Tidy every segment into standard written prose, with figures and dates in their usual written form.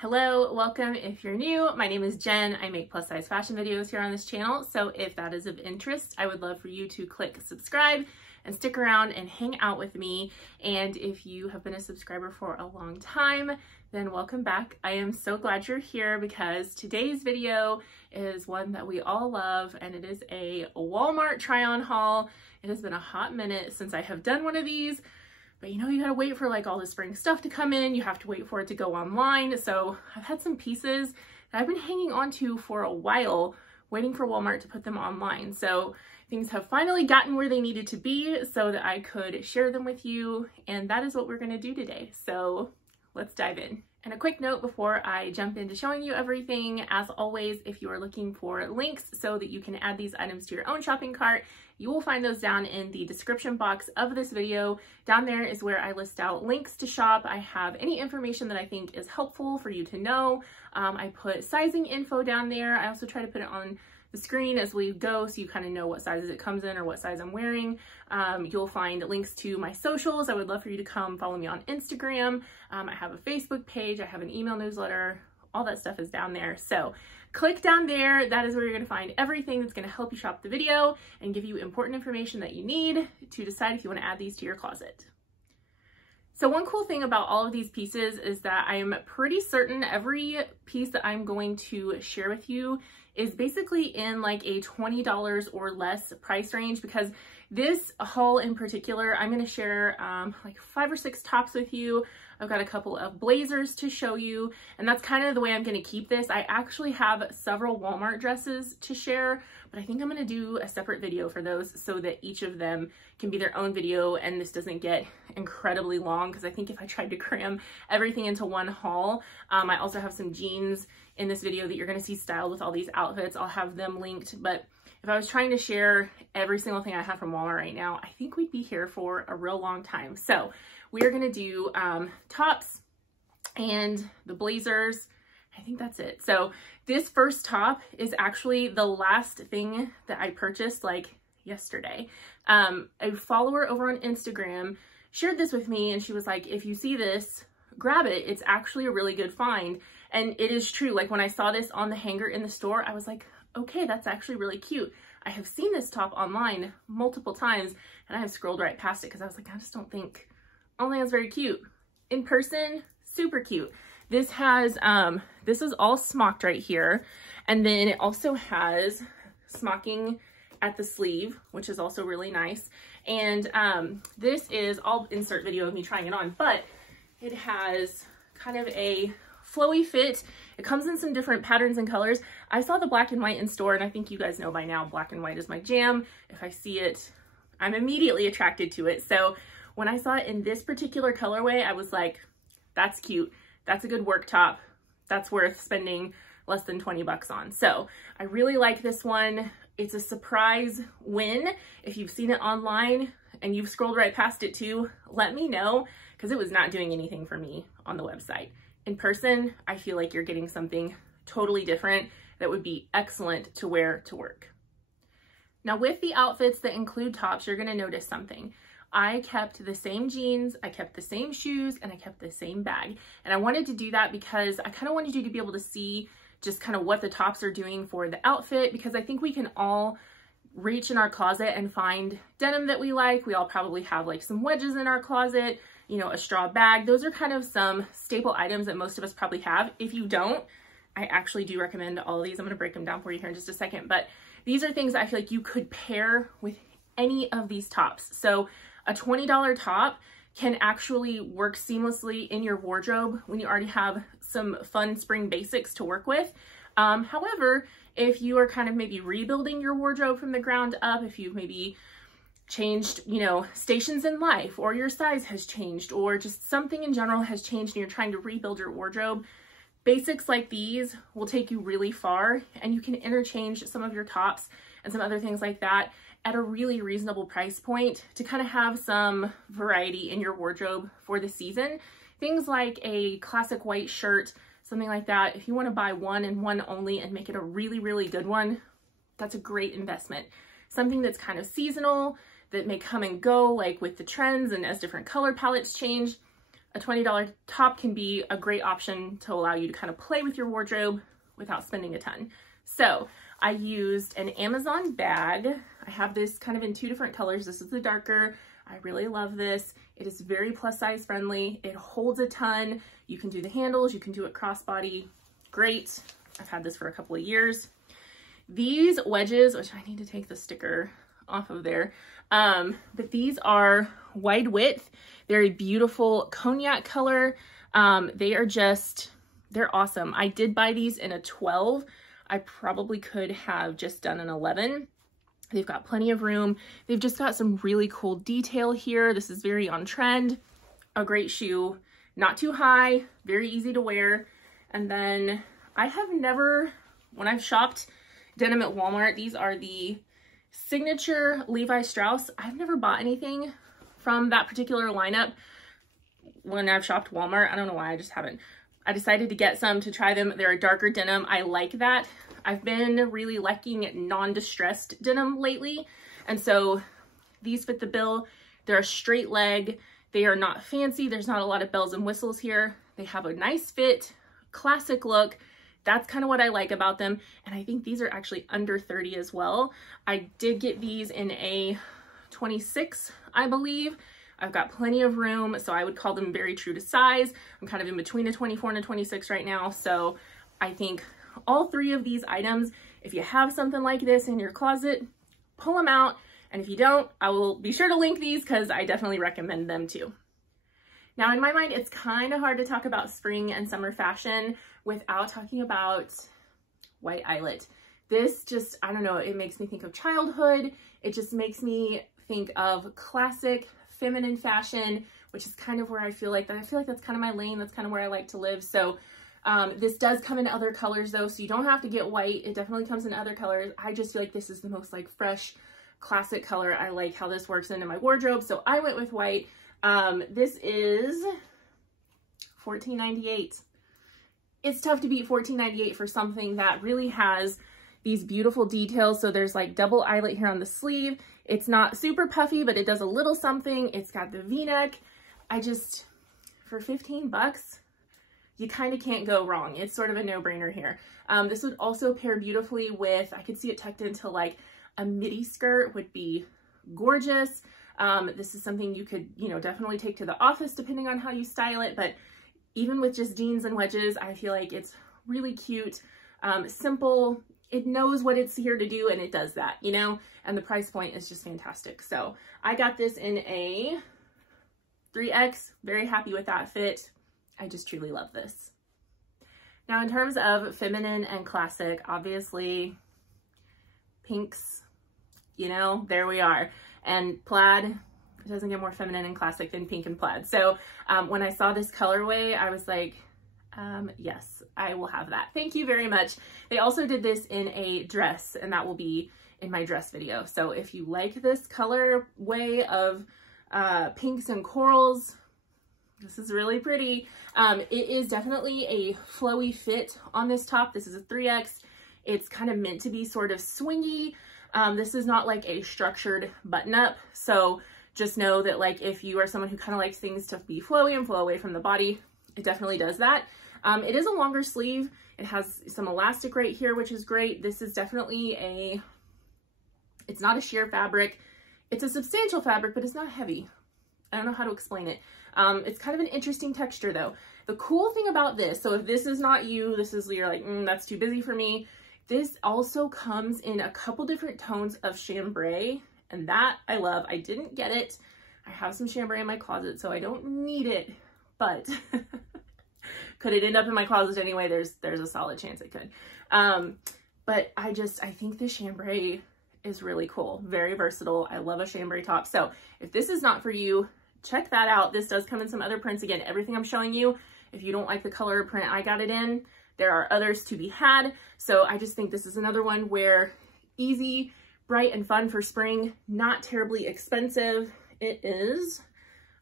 Hello, welcome if you're new. My name is Jen. I make plus size fashion videos here on this channel. So if that is of interest, I would love for you to click subscribe and stick around and hang out with me. And if you have been a subscriber for a long time, then welcome back. I am so glad you're here because today's video is one that we all love, and it is a Walmart try-on haul. It has been a hot minute since I have done one of these. But you know, you gotta wait for like all the spring stuff to come in. You have to wait for it to go online. So I've had some pieces that I've been hanging on to for a while, waiting for Walmart to put them online. So things have finally gotten where they needed to be so that I could share them with you. And that is what we're gonna do today. So let's dive in. And a quick note before I jump into showing you everything, as always, if you are looking for links so that you can add these items to your own shopping cart, you will find those down in the description box of this video. Down there is where I list out links to shop. I have any information that I think is helpful for you to know. I put sizing info down there. I also try to put it on the screen as we go so you kind of know what sizes it comes in or what size I'm wearing. You'll find links to my socials. I would love for you to come follow me on Instagram. I have a Facebook page. I have an email newsletter. All that stuff is down there. So click down there. That is where you're going to find everything that's going to help you shop the video and give you important information that you need to decide if you want to add these to your closet. So one cool thing about all of these pieces is that I'm pretty certain every piece that I'm going to share with you is basically in like a $20 or less price range, because this haul in particular, I'm going to share like 5 or 6 tops with you. I've got a couple of blazers to show you, and that's kind of the way I'm going to keep this. I actually have several Walmart dresses to share, but I think I'm going to do a separate video for those so that each of them can be their own video and this doesn't get incredibly long, because I think if I tried to cram everything into one haul, I also have some jeans in this video that you're going to see styled with all these outfits. I'll have them linked, but if I was trying to share every single thing I have from Walmart right now, I think we'd be here for a real long time. So we are going to do tops and the blazers. I think that's it. So this first top is actually the last thing that I purchased like yesterday. A follower over on Instagram shared this with me and she was like, if you see this, grab it. It's actually a really good find. And it is true. Like when I saw this on the hanger in the store, I was like, okay, that's actually really cute. I have seen this top online multiple times and I have scrolled right past it because I was like, I just don't think it's very cute. In person, super cute. This has, this is all smocked right here. And then it also has smocking at the sleeve, which is also really nice. And this is, I'll insert video of me trying it on, but it has kind of a flowy fit. It comes in some different patterns and colors. I saw the black and white in store, and I think you guys know by now, black and white is my jam. If I see it, I'm immediately attracted to it. So when I saw it in this particular colorway, I was like, that's cute. That's a good work top. That's worth spending less than 20 bucks on. So I really like this one. It's a surprise win. If you've seen it online and you've scrolled right past it too, let me know, because it was not doing anything for me on the website. In person, I feel like you're getting something totally different that would be excellent to wear to work. Now with the outfits that include tops, you're gonna notice something. I kept the same jeans, I kept the same shoes, and I kept the same bag. And I wanted to do that because I kind of wanted you to be able to see just kind of what the tops are doing for the outfit, because I think we can all reach in our closet and find denim that we like. We all probably have like some wedges in our closet, you know, a straw bag. Those are kind of some staple items that most of us probably have. If you don't, I actually do recommend all of these. I'm going to break them down for you here in just a second, but these are things I feel like you could pair with any of these tops. So a $20 top can actually work seamlessly in your wardrobe when you already have some fun spring basics to work with. However, if you are kind of maybe rebuilding your wardrobe from the ground up, if you've maybe changed, you know, stations in life, or your size has changed, or just something in general has changed and you're trying to rebuild your wardrobe, basics like these will take you really far, and you can interchange some of your tops and some other things like that at a really reasonable price point to kind of have some variety in your wardrobe for the season. Things like a classic white shirt, something like that. If you want to buy one and one only and make it a really, really good one, that's a great investment. Something that's kind of seasonal, that may come and go, like with the trends and as different color palettes change. a $20 top can be a great option to allow you to kind of play with your wardrobe without spending a ton. So I used an Amazon bag. I have this kind of in 2 different colors. This is the darker. I really love this. It is very plus size friendly. It holds a ton. You can do the handles, you can do it crossbody. Great. I've had this for a couple of years. These wedges, which I need to take the sticker off of there, but these are wide width. They're a beautiful cognac color. They're awesome. I did buy these in a 12. I probably could have just done an 11. They've got plenty of room. They've just got some really cool detail here. This is very on trend. A great shoe, not too high, very easy to wear. And then I have never, when I've shopped denim at Walmart, these are the signature Levi Strauss. I've never bought anything from that particular lineup when I've shopped Walmart. I don't know why, I just haven't. I decided to get some to try them. They're a darker denim. I like that. I've been really liking non-distressed denim lately. And so these fit the bill. They're a straight leg. They are not fancy. There's not a lot of bells and whistles here. They have a nice fit, classic look. That's kind of what I like about them. And I think these are actually under 30 as well. I did get these in a 26, I believe. I've got plenty of room, so I would call them very true to size. I'm kind of in between a 24 and a 26 right now. So I think all 3 of these items, if you have something like this in your closet, pull them out. And if you don't, I will be sure to link these because I definitely recommend them too. Now, in my mind, it's kind of hard to talk about spring and summer fashion without talking about white eyelet. This just, I don't know, it makes me think of childhood. It just makes me think of classic feminine fashion, which is kind of where I feel like that's kind of my lane. That's kind of where I like to live. So this does come in other colors though, so you don't have to get white. It definitely comes in other colors. I just feel like this is the most like fresh, classic color. I like how this works into my wardrobe, so I went with white. This is $14.98. It's tough to beat $14.98 for something that really has these beautiful details. So there's like double eyelet here on the sleeve. It's not super puffy, but it does a little something. It's got the V-neck. For 15 bucks, you kind of can't go wrong. It's sort of a no-brainer here. This would also pair beautifully with, I could see it tucked into like a midi skirt, would be gorgeous. This is something you could, definitely take to the office depending on how you style it. But even with just jeans and wedges, I feel like it's really cute, simple. It knows what it's here to do, and it does that, and the price point is just fantastic. So I got this in a 3X, very happy with that fit. I just truly love this. Now, in terms of feminine and classic, obviously pinks, there we are. And plaid, it doesn't get more feminine and classic than pink and plaid. So when I saw this colorway, I was like, yes, I will have that. Thank you very much. They also did this in a dress, and that will be in my dress video. So if you like this colorway of pinks and corals, this is really pretty. It is definitely a flowy fit on this top. This is a 3X. It's kind of meant to be sort of swingy. This is not like a structured button up. So just know that like if you are someone who kind of likes things to be flowy and flow away from the body, it definitely does that. It is a longer sleeve. It has some elastic right here, which is great. This is definitely it's not a sheer fabric. It's a substantial fabric, but it's not heavy. I don't know how to explain it. It's kind of an interesting texture though. The cool thing about this, so if this is not you, you're like, that's too busy for me. This also comes in a couple different tones of chambray, and that I love. I didn't get it. I have some chambray in my closet, so I don't need it, but could it end up in my closet anyway? There's a solid chance it could. But I think the chambray is really cool, very versatile. I love a chambray top. So if this is not for you, check that out. This does come in some other prints. Again, everything I'm showing you, if you don't like the color or print I got it in, there are others to be had. So I just think this is another one where easy, bright, and fun for spring, not terribly expensive. It is,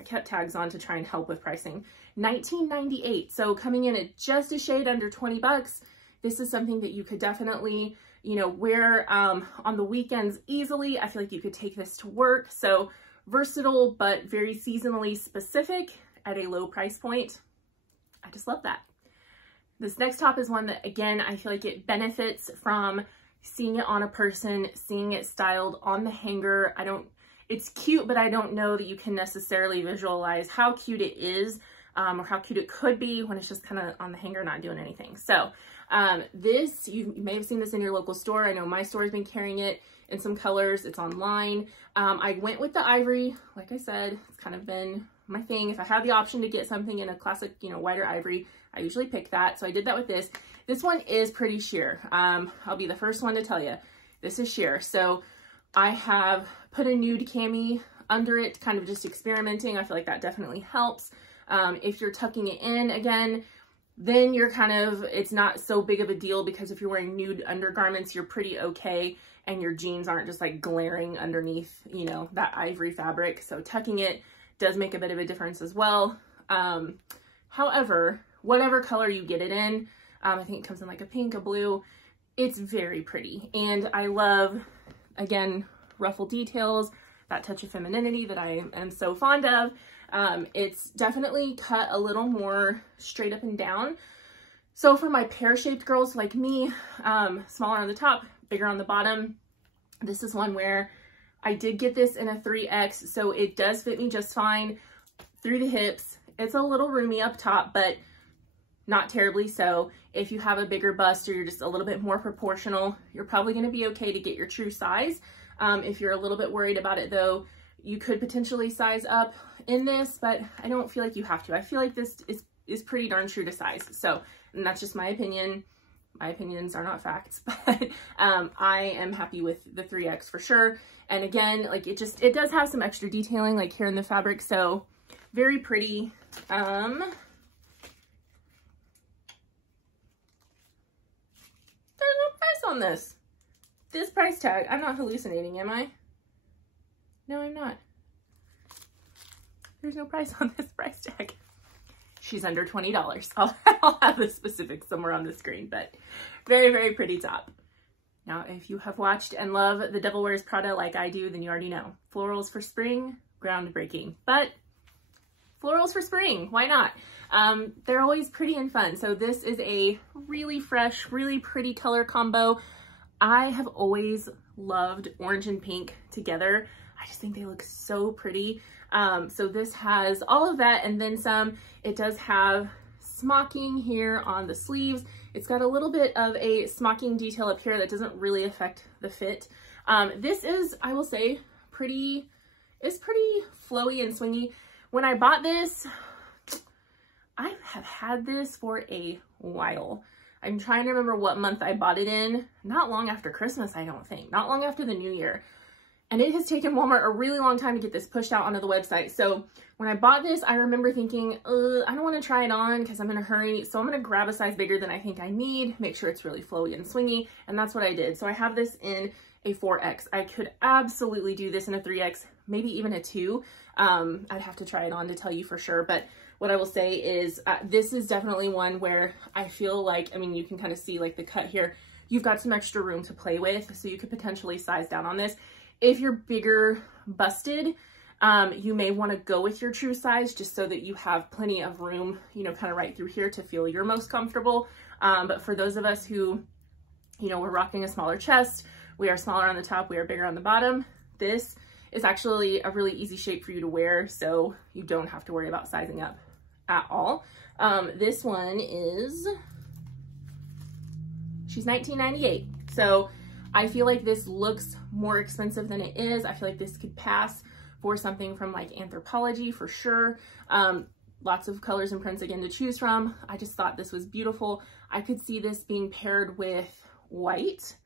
I kept tags on to try and help with pricing, $19.98. So coming in at just a shade under 20 bucks. This is something that you could definitely, wear on the weekends easily. I feel like you could take this to work. So versatile, but very seasonally specific. at a low price point. I just love that. This next top is one that, again, I feel like it benefits from seeing it on a person, seeing it styled on the hanger. It's cute, but I don't know that you can necessarily visualize how cute it is, or how cute it could be when it's just kind of on the hanger, not doing anything. So this, you may have seen this in your local store. I know my store has been carrying it in some colors. It's online. I went with the ivory. Like I said, it's kind of been my thing. If I have the option to get something in a classic, you know, white or ivory, I usually pick that. So I did that with this. This one is pretty sheer. I'll be the first one to tell you, this is sheer. So I have put a nude cami under it, kind of just experimenting. I feel like that definitely helps. If you're tucking it in again, then you're kind of, it's not so big of a deal, because if you're wearing nude undergarments, you're pretty okay. And your jeans aren't just like glaring underneath, you know, that ivory fabric. So tucking it does make a bit of a difference as well. However, whatever color you get it in, I think it comes in like a pink, a blue, it's very pretty. And I love, again, ruffle details, that touch of femininity that I am so fond of. It's definitely cut a little more straight up and down. So for my pear-shaped girls like me, smaller on the top, bigger on the bottom, this is one where I did get this in a 3X, so it does fit me just fine through the hips. It's a little roomy up top, but not terribly so. If you have a bigger bust or you're just a little bit more proportional, you're probably going to be okay to get your true size. If you're a little bit worried about it though, you could potentially size up in this, but I don't feel like you have to. I feel like this is pretty darn true to size. So, and that's just my opinion. My opinions are not facts, but I am happy with the 3X for sure. And again, like it does have some extra detailing like here in the fabric, so very pretty. There's no price on this. This price tag, I'm not hallucinating, am I? No, I'm not. There's no price on this price tag. She's under $20. I'll have the specifics somewhere on the screen, but very, very pretty top. Now, if you have watched and love The Devil Wears Prada like I do, then you already know. Florals for spring, groundbreaking. But florals for spring, why not? They're always pretty and fun. So this is a really fresh, really pretty color combo. I have always loved orange and pink together. I just think they look so pretty. So this has all of that and then some. It does have smocking here on the sleeves. It's got a little bit of a smocking detail up here that doesn't really affect the fit. This is, I will say, pretty flowy and swingy. When I bought this, I have had this for a while. I'm trying to remember what month I bought it in. Not long after Christmas, I don't think. Not long after the new year. And it has taken Walmart a really long time to get this pushed out onto the website. So when I bought this, I remember thinking, I don't want to try it on because I'm in a hurry. So I'm going to grab a size bigger than I think I need, make sure it's really flowy and swingy. And that's what I did. So I have this in a 4X. I could absolutely do this in a 3X, maybe even a 2. I'd have to try it on to tell you for sure. But what I will say is this is definitely one where I feel like, I mean, you can kind of see like the cut here. You've got some extra room to play with. So you could potentially size down on this. If you're bigger busted, you may want to go with your true size just so that you have plenty of room, you know, kind of right through here to feel you're most comfortable. But for those of us who, you know, we're rocking a smaller chest, we are smaller on the top, we are bigger on the bottom, this is actually a really easy shape for you to wear, so you don't have to worry about sizing up at all. This one is, she's $19.98. So I feel like this looks more expensive than it is. I feel like this could pass for something from like Anthropologie for sure. Lots of colors and prints again to choose from. I just thought this was beautiful. I could see this being paired with white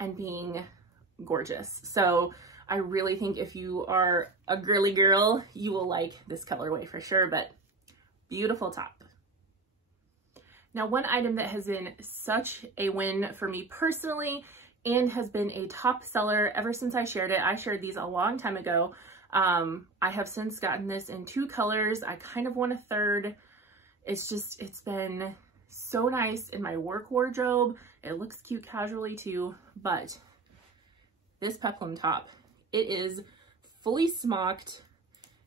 and being gorgeous. So I really think if you are a girly girl, you will like this colorway for sure, but beautiful top. Now, one item that has been such a win for me personally and has been a top seller ever since I shared it. I shared these a long time ago. I have since gotten this in 2 colors. I kind of want a third. It's been so nice in my work wardrobe. It looks cute casually too, but this Peplum top, it is fully smocked.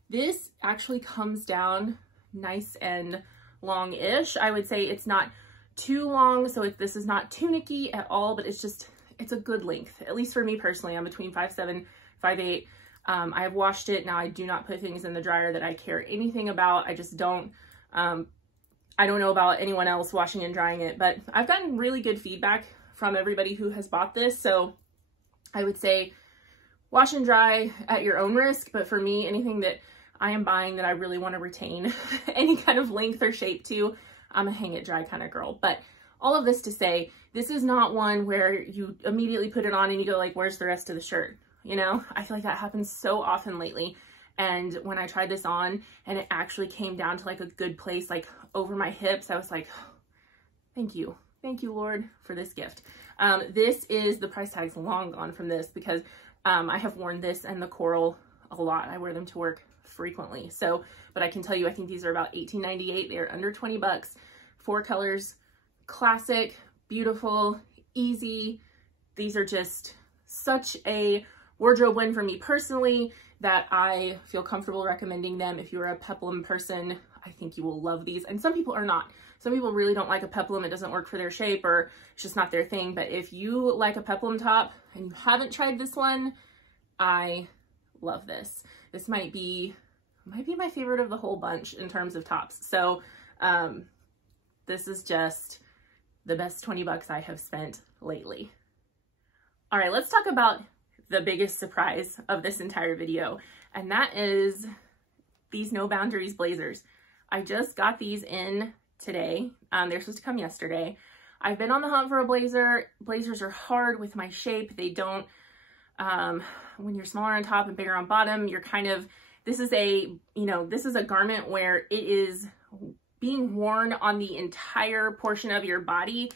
This actually comes down nice and long-ish. I would say it's not too long, so this is not tunicky at all, but it's a good length, at least for me personally. I'm between 5'7", 5'8". I've washed it. Now I do not put things in the dryer that I care anything about. I just don't, I don't know about anyone else washing and drying it, but I've gotten really good feedback from everybody who has bought this. So I would say wash and dry at your own risk. But for me, anything that I am buying that I really want to retain any kind of length or shape to, I'm a hang it dry kind of girl. But all of this to say, this is not one where you immediately put it on and you go like, where's the rest of the shirt? You know, I feel like that happens so often lately. And when I tried this on and it actually came down to like a good place, like over my hips, I was like, thank you. Thank you, Lord, for this gift. This is, the price tag's long gone from this because I have worn this and the coral a lot. I wear them to work frequently. So, but I can tell you, I think these are about $18.98. They're under 20 bucks. 4 colors, classic, beautiful, easy. These are just such a wardrobe win for me personally that I feel comfortable recommending them. If you're a Peplum person, I think you will love these. And some people are not. Some people really don't like a Peplum. It doesn't work for their shape or it's just not their thing. But if you like a Peplum top and you haven't tried this one, I love this. This might be my favorite of the whole bunch in terms of tops. So this is just the best 20 bucks I have spent lately. All right, let's talk about the biggest surprise of this entire video, and that is these No Boundaries blazers. I just got these in today. They're supposed to come yesterday. I've been on the hunt for a blazer. Blazers are hard with my shape. They don't, when you're smaller on top and bigger on bottom, you're kind of, this is a, you know, this is a garment where it is being worn on the entire portion of your body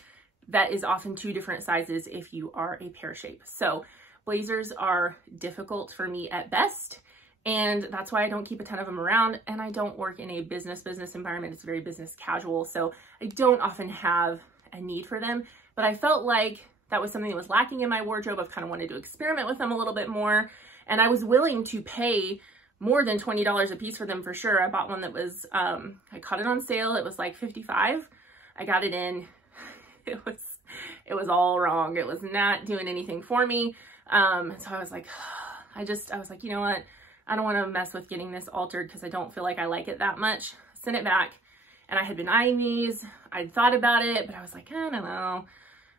that is often 2 different sizes if you are a pear shape. So blazers are difficult for me at best, and that's why I don't keep a ton of them around, and I don't work in a business environment. It's very business casual, so I don't often have a need for them, but I felt like that was something that was lacking in my wardrobe. I've kind of wanted to experiment with them a little bit more, and I was willing to pay more than $20 a piece for them for sure. I bought one that was, I caught it on sale. It was like $55. I got it in. It was all wrong. It was not doing anything for me. So I was like, I was like, you know what? I don't want to mess with getting this altered because I don't feel like I like it that much. Sent it back, and I had been eyeing these. I'd thought about it, but I was like, I don't know.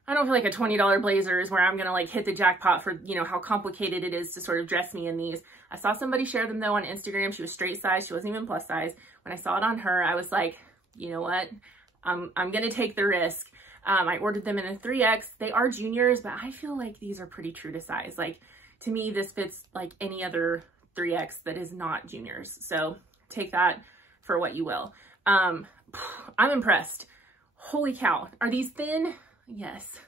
I don't feel like a $20 blazer is where I'm going to like hit the jackpot for, you know, how complicated it is to sort of dress me in these. I saw somebody share them though on Instagram. She was straight size. She wasn't even plus size. When I saw it on her, I was like, you know what? I'm going to take the risk. I ordered them in a 3X. They are juniors, but I feel like these are pretty true to size. Like, to me, this fits like any other 3X that is not juniors. So take that for what you will. I'm impressed. Holy cow. Are these thin? Yes.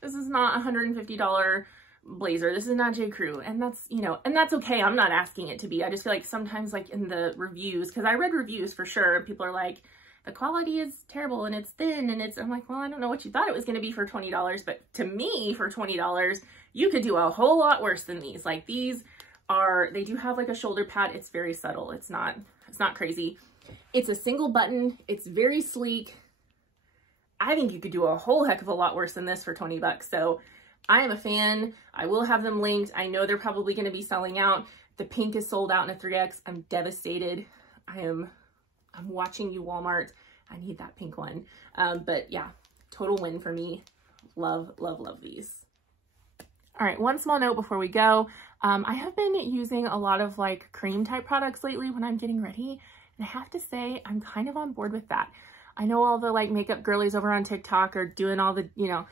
This is not a $150 blazer. This is not J. Crew. And that's, you know, and that's okay. I'm not asking it to be. I just feel like sometimes like in the reviews, because I read reviews for sure, people are like, the quality is terrible and it's thin and it's, I'm like, well, I don't know what you thought it was going to be for $20, but to me for $20, you could do a whole lot worse than these. Like these are, they do have like a shoulder pad. It's very subtle. It's not crazy. It's a single button. It's very sleek. I think you could do a whole heck of a lot worse than this for 20 bucks. So I am a fan. I will have them linked. I know they're probably going to be selling out. The pink is sold out in a 3X. I'm devastated. I'm watching you, Walmart. I need that pink one. But yeah, total win for me. Love, love, love these. All right, one small note before we go. I have been using a lot of like cream type products lately when I'm getting ready. And I have to say, I'm kind of on board with that. I know all the like makeup girlies over on TikTok are doing all the, you know,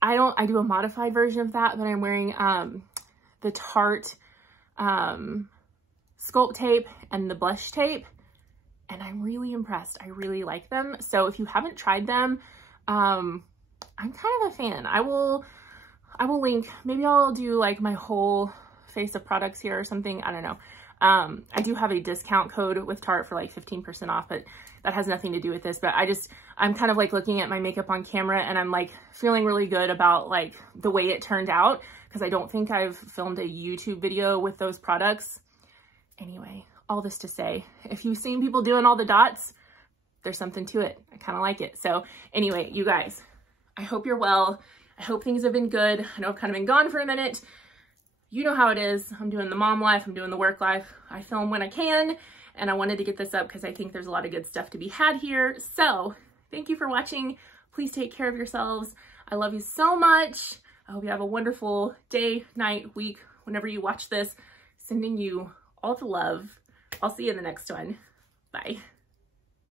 I do a modified version of that, but I'm wearing the Tarte Sculpt tape and the blush tape. And I'm really impressed. I really like them. So if you haven't tried them, I'm kind of a fan. I will link, maybe I'll do like my whole face of products here or something. I don't know. I do have a discount code with Tarte for like 15% off, but that has nothing to do with this. But I'm kind of like looking at my makeup on camera and I'm like feeling really good about like the way it turned out, because I don't think I've filmed a YouTube video with those products. Anyway, all this to say, if you've seen people doing all the dots, there's something to it. I kind of like it. So anyway, you guys, I hope you're well. I hope things have been good. I know I've kind of been gone for a minute. You know how it is. I'm doing the mom life. I'm doing the work life. I film when I can, and I wanted to get this up because I think there's a lot of good stuff to be had here. So thank you for watching. Please take care of yourselves. I love you so much. I hope you have a wonderful day, night, week, whenever you watch this. Sending you all the love. I'll see you in the next one. Bye.